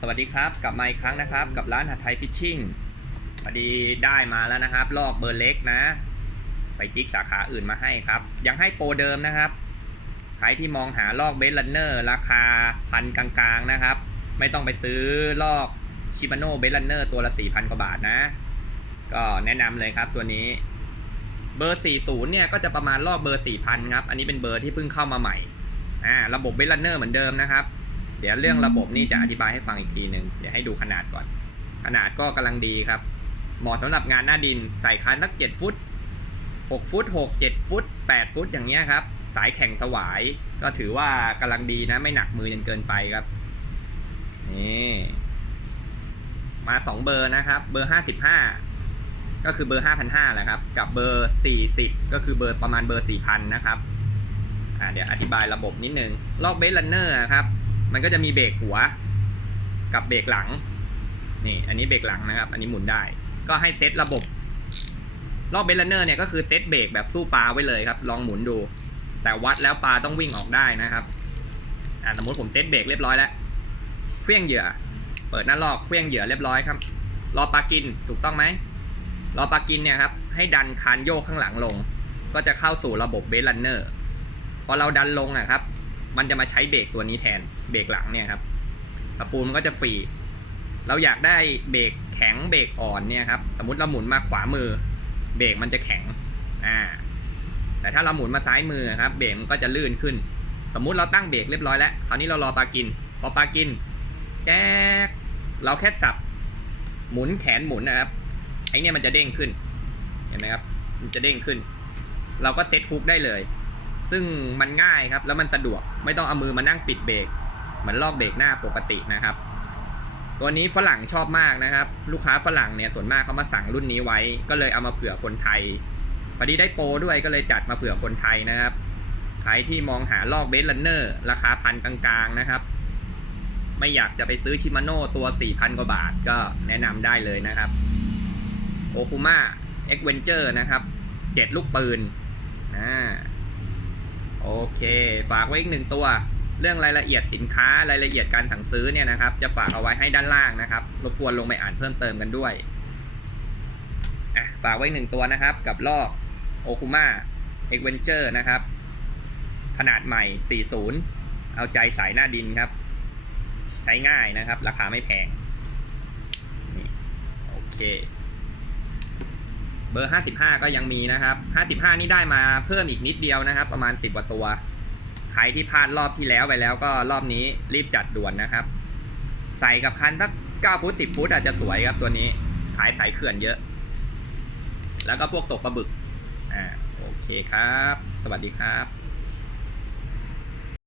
สวัสดีครับกลับมาอีกครั้งนะครับ กับร้านหัดไทยฟิชชิ่งพอดีได้มาแล้วนะครับ ลอกเบอร์เล็กนะ ไปจิกสาขาอื่นมาให้ครับ ยังให้โปรเดิมนะครับ ใครที่มองหาลอกเบสลันเนอร์ราคาพันกลางๆนะครับ ไม่ต้องไปซื้อลอกชิมาโน่เบสลันเนอร์ตัวละ4,000กว่าบาทนะ ก็แนะนำเลยครับตัวนี้ เบอร์ 40 เนี่ยก็จะประมาณลอกเบอร์ 4,000 ครับ อันนี้เป็นเบอร์ที่เพิ่งเข้ามาใหม่อ่าระบบเบสลันเนอร์เหมือนเดิมนะครับ ดี๋ยวเรื่องระบบนี่จะอธิบายให้ฟังอีกทีหนึ่งเดี๋ยวให้ดูขนาดก่อน ขนาดก็กำลังดีครับ เหมาะสำหรับงานหน้าดินใส่คันสัก7ฟุต6ฟุต6 7ฟุต8ฟุตอย่างเงี้ยครับ สายแข่งถวาย ก็ถือว่ากำลังดีนะไม่หนักมือจนเกินไปครับนี่มา2เบอร์นะครับ เบอร์55ก็คือเบอร์5,500แหละครับ กับเบอร์40ก็คือเบอร์ประมาณเบอร์4,000นะครับอ่าเดี๋ยวอธิบายระบบนิดนึงลอกเบสลันเนอร์ครับ มันก็จะมีเบรกหัวกับเบรกหลัง นี่ อันนี้เบรกหลังนะครับ อันนี้หมุนได้ ก็ให้เซตระบบลอกเบสลันเนอร์เนี่ยก็คือเซตเบรกแบบสู้ปลาไว้เลยครับ ลองหมุนดู แต่วัดแล้วปลาต้องวิ่งออกได้นะครับอ่าสมมติผมเซตเบรกเรียบร้อยแล้วเครื่องเหยื่อ เปิดหน้าลอกเครื่องเหยื่อเรียบร้อยครับ รอปลากิน ถูกต้องไหม รอปลากินเนี่ยครับ ให้ดันคานโยกข้างหลังลง ก็จะเข้าสู่ระบบเบสลันเนอร์ พอเราดันลงอะครับ มันจะมาใช้เบรกตัวนี้แทนเบรกหลังเนี่ยครับตะปูมันก็จะฟรีเราอยากได้เบรกแข็งเบรกอ่อนเนี่ยครับสมมติเราหมุนมาขวามือ เบรกมันจะแข็งอ่าแต่ถ้าเราหมุนมาซ้ายมือครับเบรกมันก็จะลื่นขึ้น สมมุติเราตั้งเบรกเรียบร้อยแล้วคราวนี้เรารอปลากิน พอปลากินแจ๊กเราแค่สับ หมุนแขนหมุนนะครับไอเนี่ยมันจะเด้งขึ้นเห็นไหมครับ มันจะเด้งขึ้น เราก็เซ็ตฮุกได้เลย ซึ่งมันง่ายครับ แล้วมันสะดวกไม่ต้องเอามือมานั่งปิดเบรกเหมือนลอกเบรกหน้าปกตินะครับ ตัวนี้ฝรั่งชอบมากนะครับ ลูกค้าฝรั่งเนี่ยส่วนมากเขามาสั่งรุ่นนี้ไว้ ก็เลยเอามาเผื่อคนไทยพอดีได้โปรด้วยก็เลยจัดมาเผื่อคนไทยนะครับใครที่มองหาลอกเบสลันเนอร์ราคาพันกลางๆนะครับ ไม่อยากจะไปซื้อชิมาโน่ตัว 4,000 กว่าบาทก็แนะนำได้เลยนะครับโอคุมาเอ็กเวนเจอร์นะครับ 7 ลูกปืน โอเค ฝากไว้อีกหนึ่งตัว เรื่องรายละเอียดสินค้ารายละเอียดการสั่งซื้อเนี่ยนะครับ จะฝากเอาไว้ให้ด้านล่างนะครับ รบกวนลงไปอ่านเพิ่มเติมกันด้วยอะฝากไว้หนึ่งตัวนะครับ กับลอกโอคุมาเอ็กเวนเจอร์นะครับ ขนาดใหม่ 40 เอาใจสายหน้าดินครับ ใช้ง่ายนะครับ ราคาไม่แพงนี่โอเค เบอร์ 55 ก็ยังมีนะครับ 55 นี่ได้มาเพิ่มอีกนิดเดียวนะครับ ประมาณ 10กว่าตัว ใครที่พลาดรอบที่แล้วไปแล้วก็รอบนี้รีบจัดด่วนนะครับ ใส่กับคันสัก9ฟุต10 ฟุตอาจจะสวยครับตัวนี้ ขายสายเขื่อนเยอะ แล้วก็พวกตกปลาบึก อ่า โอเคครับ สวัสดีครับ